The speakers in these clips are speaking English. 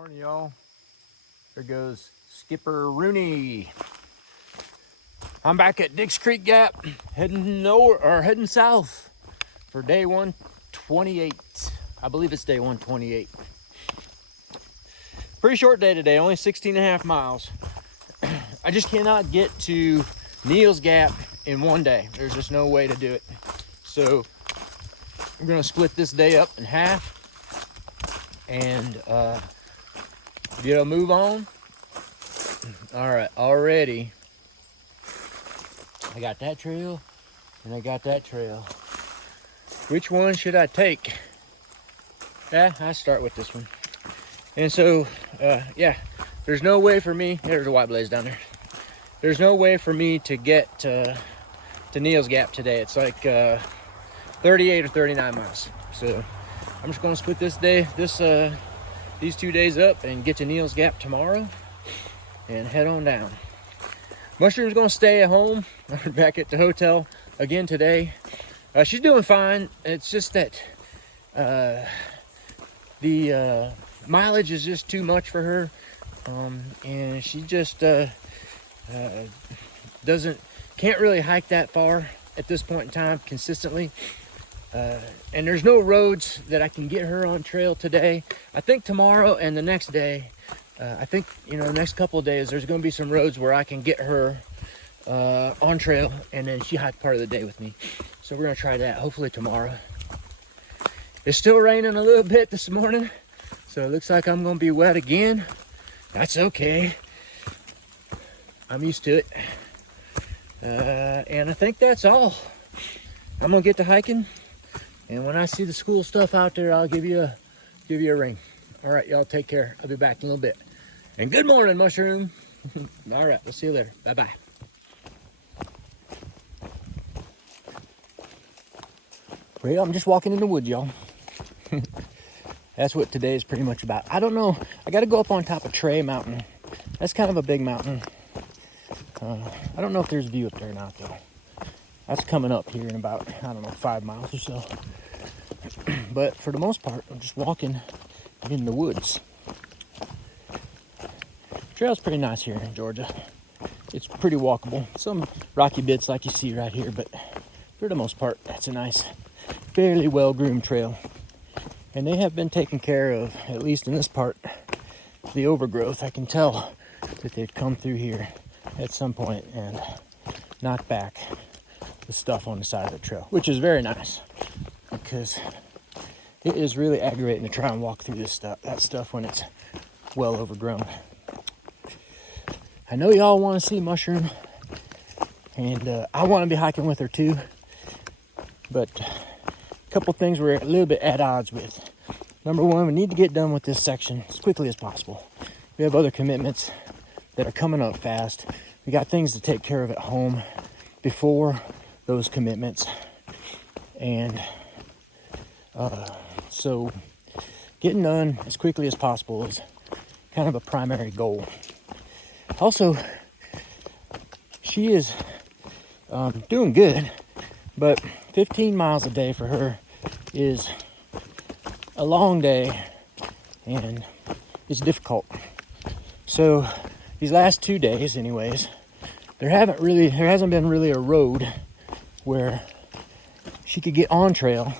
Morning, y'all. There goes Skipper Rooney. I'm back at Dix Creek Gap, heading south for day 128. I believe it's day 128. Pretty short day today, only 16 and a half miles. I just cannot get to Neal's Gap in one day. There's just no way to do it. So I'm gonna split this day up in half and get a move on. All right, already I got that trail and I got that trail. Which one should I take? Yeah, I start with this one. And so, yeah, there's no way for me, there's a white blaze down there. There's no way for me to get to Neal's Gap today. It's like 38 or 39 miles. So I'm just gonna split these 2 days up and get to Neal's Gap tomorrow and head on down. Mushroom's gonna stay at home, back at the hotel again today. She's doing fine. It's just that the mileage is just too much for her, and she just can't really hike that far at this point in time consistently. And there's no roads that I can get her on trail today. I think tomorrow and the next day, the next couple of days, there's going to be some roads where I can get her on trail, and then she hiked part of the day with me. So we're going to try that hopefully tomorrow. It's still raining a little bit this morning, so it looks like I'm going to be wet again. That's okay. I'm used to it. And I think that's all. I'm going to get to hiking. And when I see the school stuff out there, I'll give you a ring. All right, y'all, take care. I'll be back in a little bit. And good morning, Mushroom. All right, we'll see you later. Bye-bye. Well, I'm just walking in the woods, y'all. That's what today is pretty much about. I don't know. I got to go up on top of Trey Mountain. That's kind of a big mountain. I don't know if there's a view up there or not, though. That's coming up here in about, 5 miles or so. But for the most part, I'm just walking in the woods. Trail's pretty nice here in Georgia. It's pretty walkable. Some rocky bits like you see right here, but for the most part, that's a nice, fairly well-groomed trail. And they have been taken care of, at least in this part, the overgrowth. I can tell that they've come through here at some point and knocked back the stuff on the side of the trail, which is very nice, because it is really aggravating to try and walk through that stuff when it's well overgrown. I know y'all want to see Mushroom, and I want to be hiking with her too, but a couple things we're a little bit at odds with. Number one, we need to get done with this section as quickly as possible. We have other commitments that are coming up fast. We got things to take care of at home before those commitments, and so getting done as quickly as possible is kind of a primary goal. Also, she is doing good, but 15 miles a day for her is a long day, and it's difficult. So these last 2 days anyways, there hasn't been really a road where she could get on trail,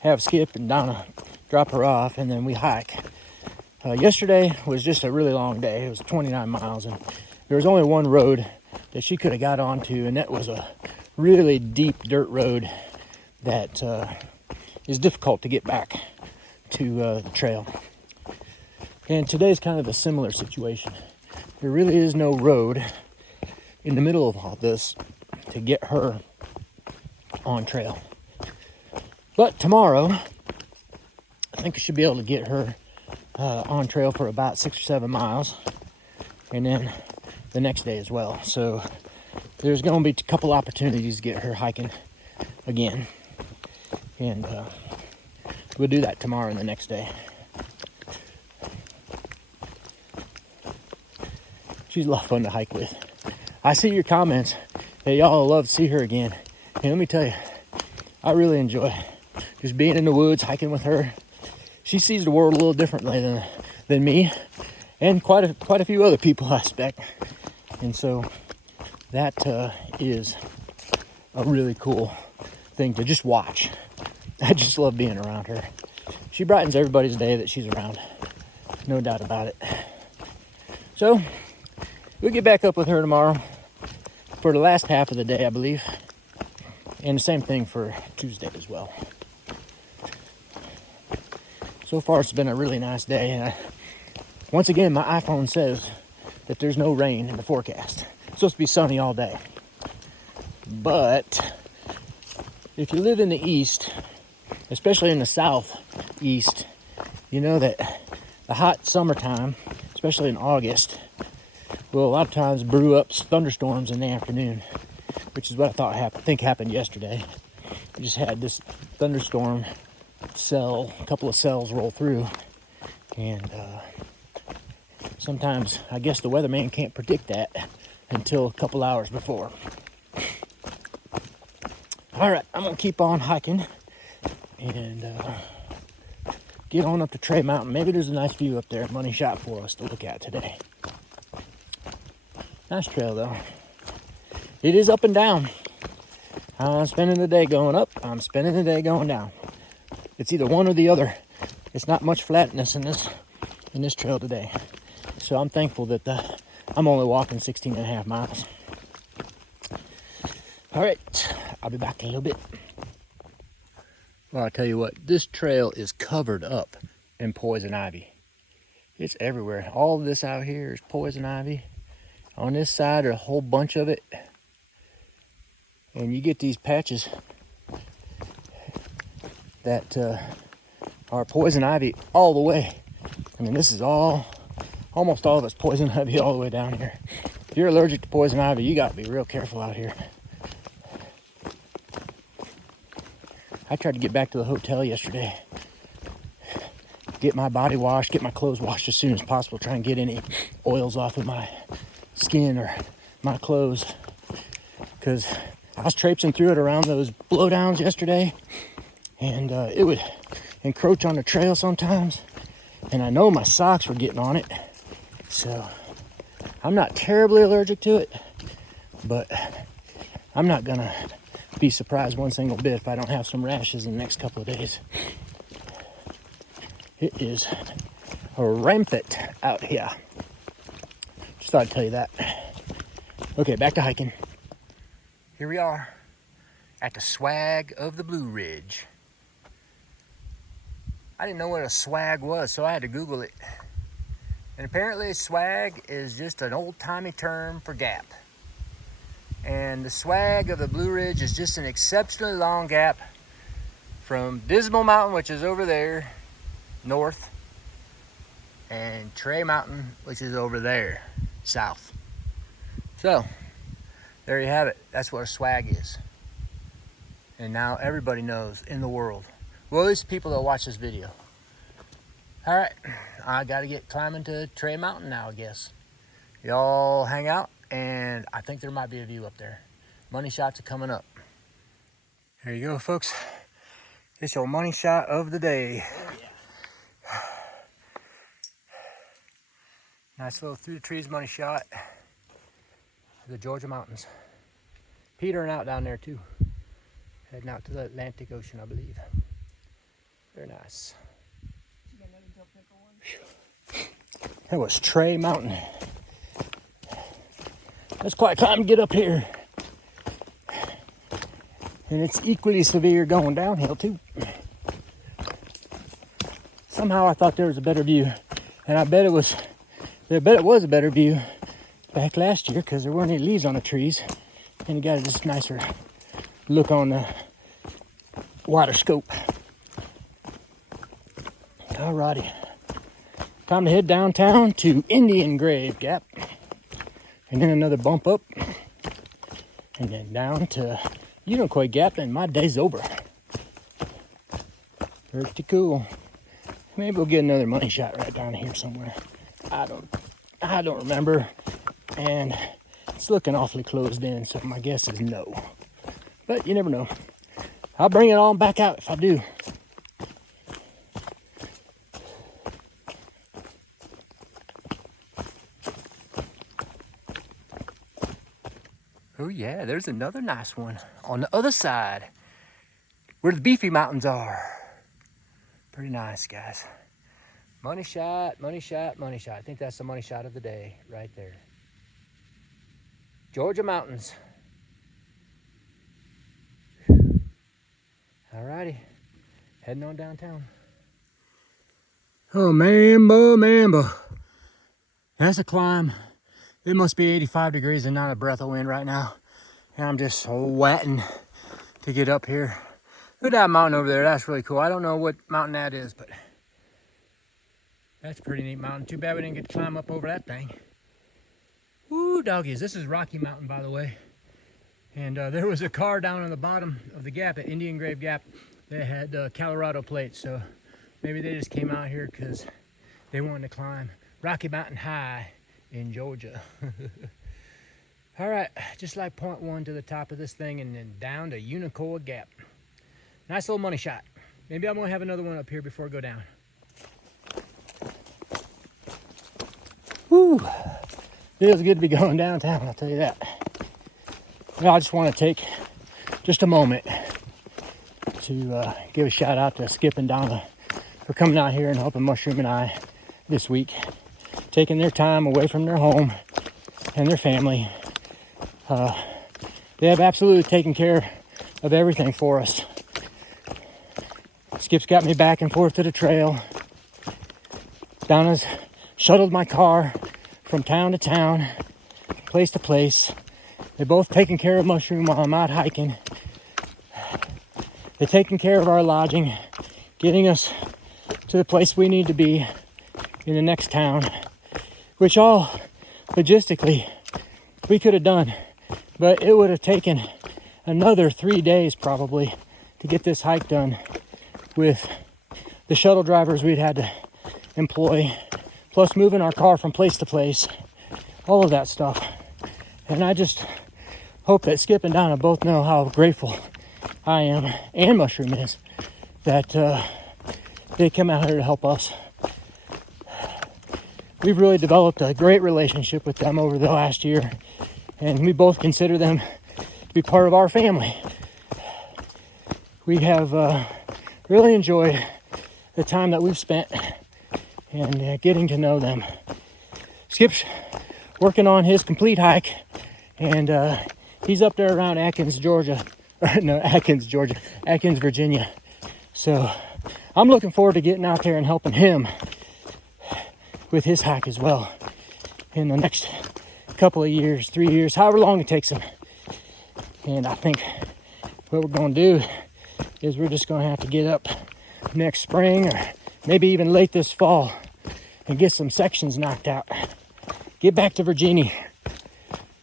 have Skip and Donna drop her off, and then we hike. Yesterday was just a really long day. It was 29 miles, and there was only one road that she could have got onto, and that was a really deep dirt road that is difficult to get back to the trail. And today's kind of a similar situation. There really is no road in the middle of all this to get her on trail. But tomorrow, I think I should be able to get her on trail for about 6 or 7 miles, and then the next day as well. So there's going to be a couple opportunities to get her hiking again, and we'll do that tomorrow and the next day. She's a lot of fun to hike with. I see your comments that y'all love to see her again, and let me tell you, I really enjoy just being in the woods, hiking with her. She sees the world a little differently than me, and quite a few other people, I expect. And so that is a really cool thing to just watch. I just love being around her. She brightens everybody's day that she's around. No doubt about it. So we'll get back up with her tomorrow for the last half of the day, I believe. And the same thing for Tuesday as well. So far, it's been a really nice day. And once again, my iPhone says that there's no rain in the forecast. It's supposed to be sunny all day. But if you live in the east, especially in the southeast, you know that the hot summertime, especially in August, will a lot of times brew up thunderstorms in the afternoon, which is what I think happened yesterday. We just had this thunderstorm cell, a couple of cells roll through, and sometimes I guess the weatherman can't predict that until a couple hours before. All right, I'm gonna keep on hiking and get on up to Trey Mountain. Maybe there's a nice view up there, money shot for us to look at today. Nice trail though. It is up and down. I'm spending the day going up, I'm spending the day going down. It's either one or the other. It's not much flatness in this trail today. So I'm thankful that I'm only walking 16 and a half miles. All right, I'll be back in a little bit. Well, I'll tell you what, this trail is covered up in poison ivy. It's everywhere. All of this out here is poison ivy. On this side, there's a whole bunch of it. And you get these patches that are poison ivy all the way. I mean, this is almost all of it's poison ivy all the way down here. If you're allergic to poison ivy, you got to be real careful out here. I tried to get back to the hotel yesterday, get my body washed, get my clothes washed as soon as possible, try and get any oils off of my skin or my clothes, because I was traipsing through it around those blowdowns yesterday, and it would encroach on the trail sometimes, and I know my socks were getting on it, so I'm not terribly allergic to it, but I'm not gonna be surprised one single bit if I don't have some rashes in the next couple of days. It is rampant out here. Just thought I'd tell you that. Okay, back to hiking. Here we are at the swag of the Blue Ridge. I didn't know what a swag was, so I had to Google it. And apparently swag is just an old-timey term for gap. And the swag of the Blue Ridge is just an exceptionally long gap from Dismal Mountain, which is over there, north, and Trey Mountain, which is over there, south. So, there you have it. That's what a swag is. And now everybody knows in the world. Well, at least people that watch this video. All right, I got to get climbing to Trey Mountain now, I guess. Y'all hang out, and I think there might be a view up there. Money shots are coming up. There you go, folks. It's your money shot of the day. Oh, yeah. Nice little through the trees money shot of the Georgia mountains. Petering out down there too. Heading out to the Atlantic Ocean, I believe. Very nice. That was Trey Mountain. That's quite a climb to get up here. And it's equally severe going downhill too. Somehow I thought there was a better view. And I bet it was a better view back last year because there weren't any leaves on the trees. And it got this nicer look on the wider scope. Alrighty. Time to head downtown to Indian Grave Gap. And then another bump up. And then down to Unicoi Gap, and my day's over. Pretty cool. Maybe we'll get another money shot right down here somewhere. I don't remember. And it's looking awfully closed in, so my guess is no. But you never know. I'll bring it on back out if I do. Oh yeah, there's another nice one on the other side where the beefy mountains are. Pretty nice, guys. Money shot, money shot, money shot. I think that's the money shot of the day right there. Georgia mountains. Alrighty, heading on downtown. Oh, mambo. That's a climb. It must be 85 degrees and not a breath of wind right now. And I'm just sweating to get up here. Look at that mountain over there. That's really cool. I don't know what mountain that is, but that's a pretty neat mountain. Too bad we didn't get to climb up over that thing. Woo, doggies. This is Rocky Mountain, by the way. And there was a car down on the bottom of the gap at Indian Grave Gap that had Colorado plates. So maybe they just came out here because they wanted to climb Rocky Mountain High in Georgia. All right, just like point one to the top of this thing and then down to Unicoi Gap. Nice little money shot. Maybe I'm gonna have another one up here before I go down. Woo, feels good to be going downtown, I'll tell you that. Well, I just want to take just a moment to give a shout out to Skip and Donna for coming out here and helping Mushroom and I this week, taking their time away from their home and their family. They have absolutely taken care of everything for us. Skip's got me back and forth to the trail. Donna's shuttled my car from town to town, place to place. They're both taking care of Mushroom while I'm out hiking. They're taking care of our lodging, getting us to the place we need to be in the next town, which all logistically we could have done, but it would have taken another 3 days probably to get this hike done with the shuttle drivers we'd had to employ, plus moving our car from place to place, all of that stuff. And I just hope that Skip and Donna both know how grateful I am, and Mushroom is, that they come out here to help us. We've really developed a great relationship with them over the last year, and we both consider them to be part of our family. We have really enjoyed the time that we've spent and getting to know them. Skip's working on his complete hike, and he's up there around Atkins, Georgia. No, Atkins, Virginia. So I'm looking forward to getting out there and helping him with his hike as well in the next couple of years, 3 years, however long it takes him. And I think what we're going to do is we're just going to have to get up next spring or maybe even late this fall and get some sections knocked out. Get back to Virginia,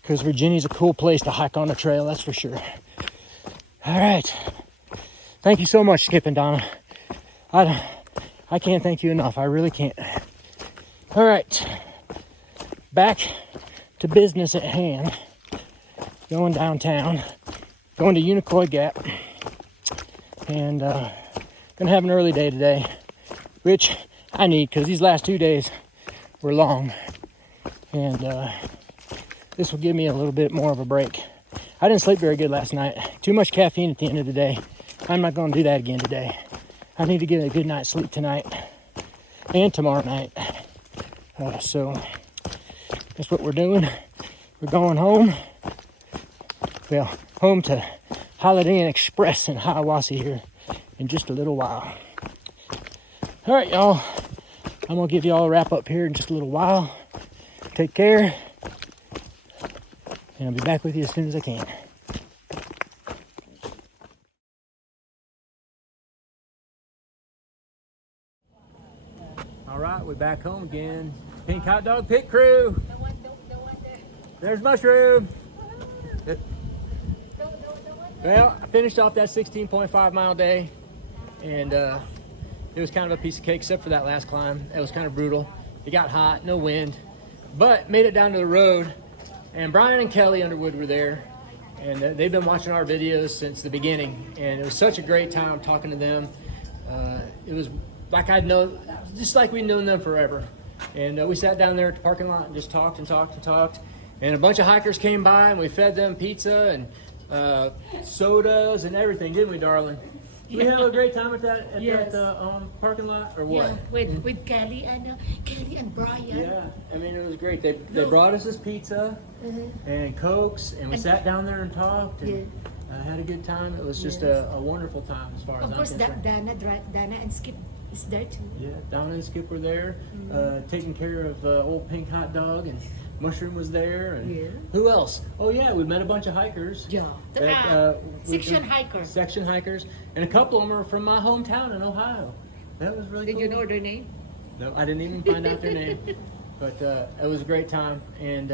because Virginia's a cool place to hike on the trail, that's for sure. All right. Thank you so much, Skip and Donna. I can't thank you enough. I really can't. All right. Back to business at hand. Going downtown. Going to Unicoi Gap. And gonna have an early day today, which I need because these last 2 days were long. And this will give me a little bit more of a break. I didn't sleep very good last night. Too much caffeine at the end of the day. I'm not going to do that again today. I need to get a good night's sleep tonight and tomorrow night. So that's what we're doing. We're going home. Well, home to Holiday Inn Express in Hiawassee here in just a little while. All right, y'all. I'm going to give y'all a wrap up here in just a little while. Take care. And I'll be back with you as soon as I can. All right, we're back home again. Pink Hot Dog Pit Crew. There's Mushroom. Well, I finished off that 16.5 mile day, and it was kind of a piece of cake except for that last climb. It was kind of brutal. It got hot, no wind, but made it down to the road. And Brian and Kelly Underwood were there, and they've been watching our videos since the beginning, and it was such a great time talking to them. It was like I'd known, just like we'd known them forever. And we sat down there at the parking lot and just talked and talked and talked. And a bunch of hikers came by and we fed them pizza and sodas and everything, didn't we, darling? We had a great time at that parking lot, or what? Yeah, with Kelly and Brian. Yeah, I mean it was great. They brought us this pizza and Cokes, and we sat down there and talked and had a good time. It was just a wonderful time as far as Of I'm course, concerned. Dana and Skip is there too. Yeah, Donna and Skip were there, taking care of old Pink Hot Dog, and Mushroom was there, and who else? Oh yeah, we met a bunch of hikers. Yeah, section hikers. Section hikers, and a couple of them are from my hometown in Ohio. That was really Did cool. you know their name? No, I didn't even find out their name, but it was a great time, and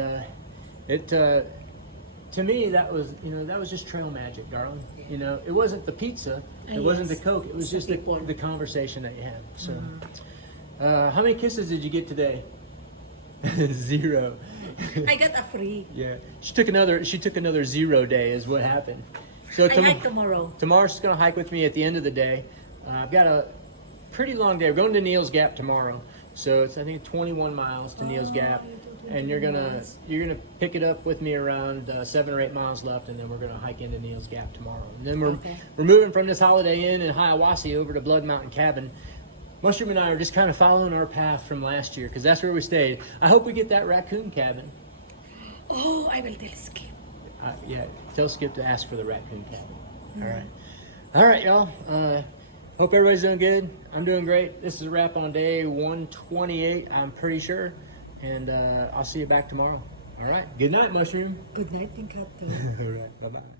to me that was just trail magic, darling. You know, it wasn't the pizza, it wasn't the Coke, it was just the conversation that you had. So, how many kisses did you get today? 0. I got a free. Yeah, she took another 0 day is what happened. So I hike tomorrow. Tomorrow she's gonna hike with me at the end of the day. I've got a pretty long day. We're going to Neal's Gap tomorrow, so it's I think 21 miles to Neal's Gap, and you're gonna pick it up with me around 7 or 8 miles left, and then we're gonna hike into Neal's Gap tomorrow. And then we're moving from this Holiday Inn in Hiawassee over to Blood Mountain Cabin. Mushroom and I are just kind of following our path from last year because that's where we stayed. I hope we get that raccoon cabin. Oh, I will tell Skip. Yeah, tell Skip to ask for the raccoon cabin. All right, y'all. Hope everybody's doing good. I'm doing great. This is a wrap on day 128, I'm pretty sure. And I'll see you back tomorrow. All right. Good night, Mushroom. Good night, Pink Hot Dog. All right. Bye-bye.